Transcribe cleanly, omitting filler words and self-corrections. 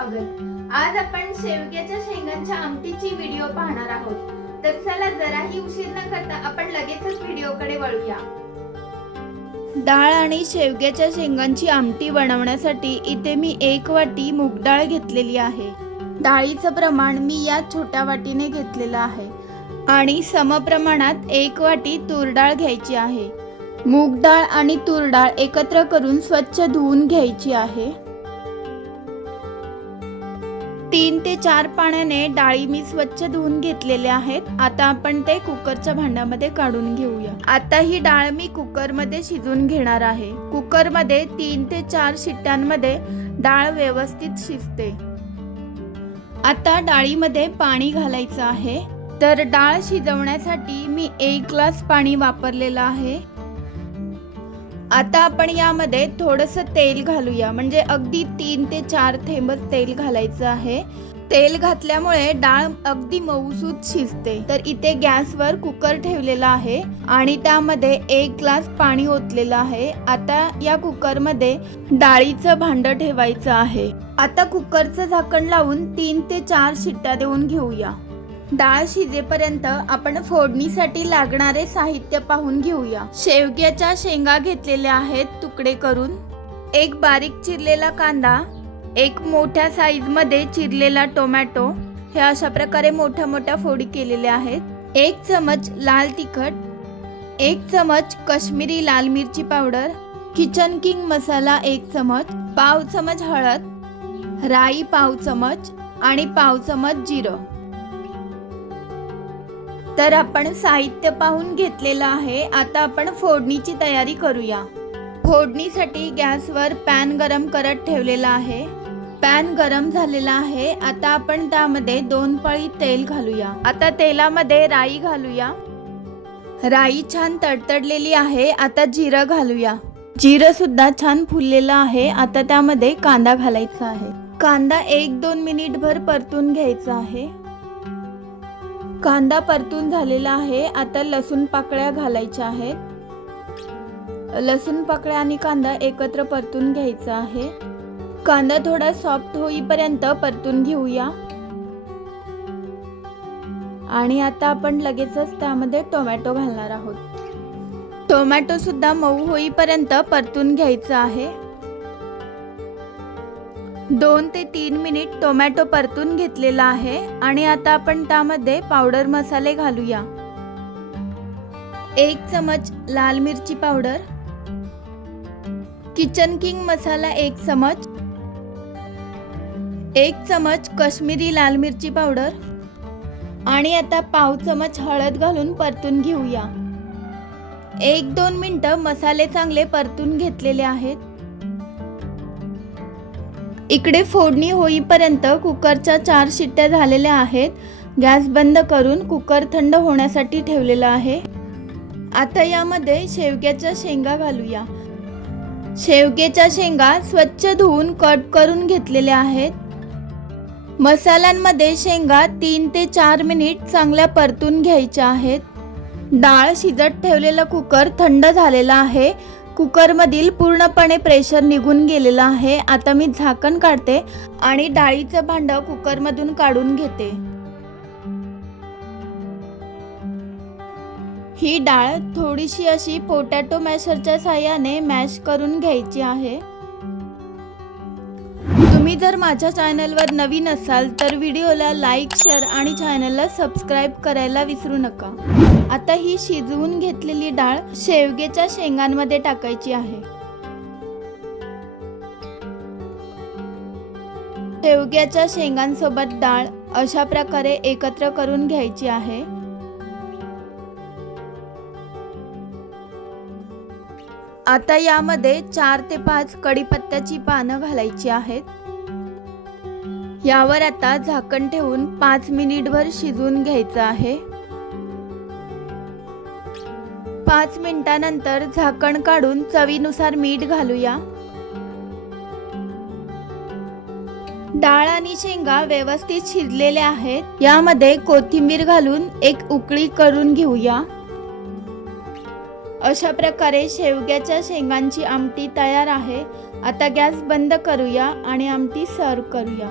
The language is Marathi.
स्वागत। आज आपण शेवग्याच्या शेंगांच्या आमटीची व्हिडिओ पाहणार आहोत। तर चला जराही उशीर न करता आपण लगेचच व्हिडिओकडे वळूया। डाळ आणि शेवग्याच्या शेंगांची आमटी बनवण्यासाठी इथे मी 1 वाटी मूग डाळ घेतलेली आहे। डाळीचं प्रमाण मी या छोट्या वाटीने घेतलेलं आहे आणि समप्रमाणात 1 वाटी तूर डाळ घ्यायची आहे। मूग डाळ आणि तूर डाळ एकत्र करून स्वच्छ धुवून घ्यायची आहे। 3 ते 4 पाण्याने डाळी मी स्वच्छ धुवून घेतलेले आहेत। आता आपण ते कुकरच्या भांड्यामध्ये काढून घेऊया। आता ही डाळ मी कुकरमध्ये शिजवून घेणार आहे। कुकरमध्ये 3 ते 4 शिट्ट्यांमध्ये डाळ व्यवस्थित शिजते। आता डाळीमध्ये पाणी घालायचं आहे। तर डाळ शिजवण्यासाठी मी 1 ग्लास पाणी वापरलेलं आहे। आता आपण यामध्ये थोडंसं तेल घालूया, म्हणजे अगदी 3 ते 4 थेंब तेल घालायचं आहे। तेल घातल्यामुळे डाळ अगदी मऊसूत शिजते। तर इथे गॅसवर कुकर ठेवलेला आहे आणि त्यामध्ये 1 ग्लास पाणी ओतलेलं आहे। आता या कुकरमध्ये डाळीचं भांडं ठेवायचं आहे। आता कुकरचं झाकण लावून 3 ते 4 शिट्ट्या देऊन घेऊया। डाळ शिजेपर्यंत आपण फोडणीसाठी लागणारे साहित्य पाहून घेऊया। शेवग्याच्या शेंगा घेतलेल्या आहेत तुकडे करून, 1 बारीक चिरलेला कांदा, 1 मोठ्या साईज मध्ये चिरलेला टोमॅटो, हे अशा प्रकारे मोठ्या मोठ्या फोडी केलेल्या आहेत। 1 चमच लाल तिखट, 1 चमच काश्मीरी लाल मिरची पावडर, किचन किंग मसाला 1 चमच, पाव चमच हळद, राई पाव चमच आणि पाव चमच जिरं। तर आपण साहित्य पाहून घेतलेलं आहे। आता आपण फोडणीची तयारी करूया। फोडणीसाठी गॅसवर पॅन गरम करत ठेवलेला आहे। पॅन गरम झालेला आहे। आता आपण त्यामध्ये 2 पळी तेल घालूया। आता तेलामध्ये राई घालूया। राई छान तडतडलेली आहे। आता जिरं घालूया। जिरं सुद्धा छान फुललेलं आहे। आता त्यामध्ये कांदा घालायचा आहे। कांदा 1-2 मिनिटभर परतून घ्यायचा आहे। कांदा परतून झालेला आहे। आता लसूण पाकळ्या घालायच्या आहेत। लसूण पाकळ्या आणि कांदा एकत्र परतून घ्यायचा आहे। कांदा थोडा सॉफ्ट होईपर्यंत परतून घेऊया आणि आता आपण लगेचच त्यामध्ये टोमॅटो घालणार आहोत। टोमॅटो सुद्धा मऊ होईपर्यंत परतून घ्यायचा आहे। 2 ते 3 मिनिट टोमॅटो परतून घेतलेला आहे आणि आता आपण त्यामध्ये पावडर मसाले घालूया। 1 चमच लाल मिरची पावडर, किचन किंग मसाला 1 चमच, 1 चमच काश्मीरी लाल मिरची पावडर आणि आता पाव चमच हळद घालून परतून घेऊया। 1-2 मिनिटं मसाले चांगले परतून घेतलेले आहेत। इकडे फोडणी होईपर्यंत कुकरच्या 4 शिट्ट्या झालेल्या आहेत। गॅस बंद करून कुकर थंड होण्यासाठी ठेवलेला आहे। आता यामध्ये शेवग्याच्या शेंगा घालूया। शेवग्याच्या शेंगा स्वच्छ धुवून कट करून घेतलेल्या आहेत। मसाल्यांमध्ये शेंगा 3 ते 4 मिनिट चांगल्या परतून घ्यायच्या आहेत। डाळ शिजत ठेवलेला कुकर थंड झालेला आहे। कुकरमधील पूर्णपणे प्रेशर निघून गेलेला आहे। आता मी झाकण काढते आणि डाळीचं भांडं कुकरमधून काढून घेते। ही डाळ थोडीशी अशी पोटॅटो मॅशरच्या साहाय्याने मॅश करून घ्यायची आहे। तुम्ही जर माझ्या चॅनलवर नवीन असाल तर व्हिडिओला लाईक, शेअर आणि चॅनलला सबस्क्राईब करायला विसरू नका। आता ही शिजवून घेतलेली डाळ शेवग्याच्या शेंगांमध्ये टाकायची आहे। शेवग्याच्या शेंगांसोबत डाळ अशा प्रकारे एकत्र करून घ्यायची आहे। आता यामध्ये 4 ते 5 कढीपत्त्याची पानं घालायची आहेत। यावर आता झाकण ठेवून 5 मिनिटभर शिजवून घ्यायचं आहे। 5 मिनिटांनंतर झाकण काढून चवीनुसार मीठ घालूया। डाळ आणि शेंगा व्यवस्थित शिजलेल्या आहेत। यामध्ये कोथिंबीर घालून 1 उकळी करून घेऊया। अशा प्रकारे शेवग्याच्या शेंगांची आमटी तयार आहे। आता गॅस बंद करूया आणि आमटी सर्व करूया।